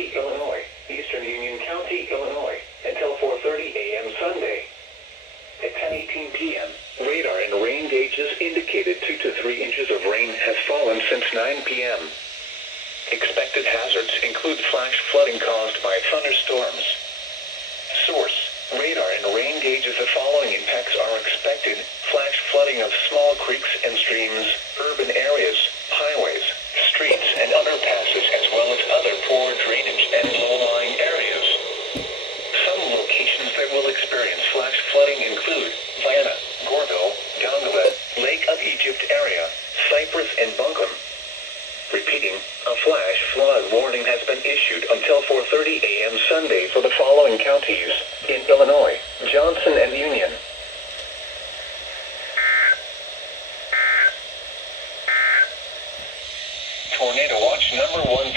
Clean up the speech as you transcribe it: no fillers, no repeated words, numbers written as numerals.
County, Illinois, Eastern Union County, Illinois, until 4:30 a.m. Sunday. At 10:18 p.m., radar and rain gauges indicated 2 to 3 inches of rain has fallen since 9 p.m. Expected hazards include flash flooding caused by thunderstorms. Source: radar and rain gauges. The following impacts are expected: flash flooding of small creeks and streams, urban areas, highways, streets and underpasses, as well as other poor drainage and low-lying areas. Some locations that will experience flash flooding include Vienna, Gorville, Dongola, Lake of Egypt area, Cypress and Buncombe. Repeating, a flash flood warning has been issued until 4:30 a.m. Sunday for the following counties in Illinois: Johnson and Union. Tornado watch number 1.